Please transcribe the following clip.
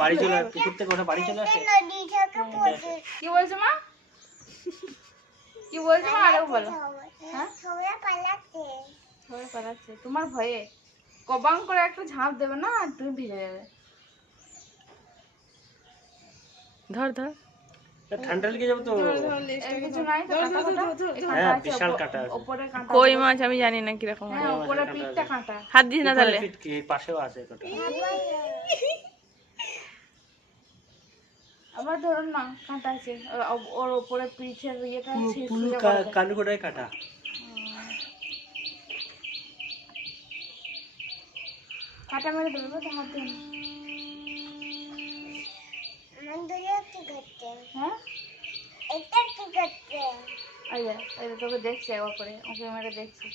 বাড়ি চলে পুকুর থেকে ওটা বাড়ি চলে আসে। কি বলছো মা? কি বলছো মা? আরো বলো। হ্যাঁ সবাই পালাচ্ছে তোমার ভয়ে। কবাং করে একটা ঝাঁপ দেবে না আর তুমি ভিজে যাবে। ধর ধর ঠান্ডা লেগে যাবে তো। কিছু নাই তো, হ্যাঁ বিশাল কাঁটা আছে। উপরে কাঁটা। কই মাছ আমি জানি না কিরকম হয়। হ্যাঁ উপরে পিঠটা কাঁটা। হাত দিস না তাহলে। কি পাশেও আছে কাঁটা। আবার ধরুন না কাঁটা আছে ওর উপরে পিঠের ইয়েটা পুরো কালু কোটায় কাঁটা। কাঁটা মেরে দেবে তো হাত দিয়ে। হ্যাঁ এই যে তোকে দেখছি একবার করে, ওকে মেরে দেখছি।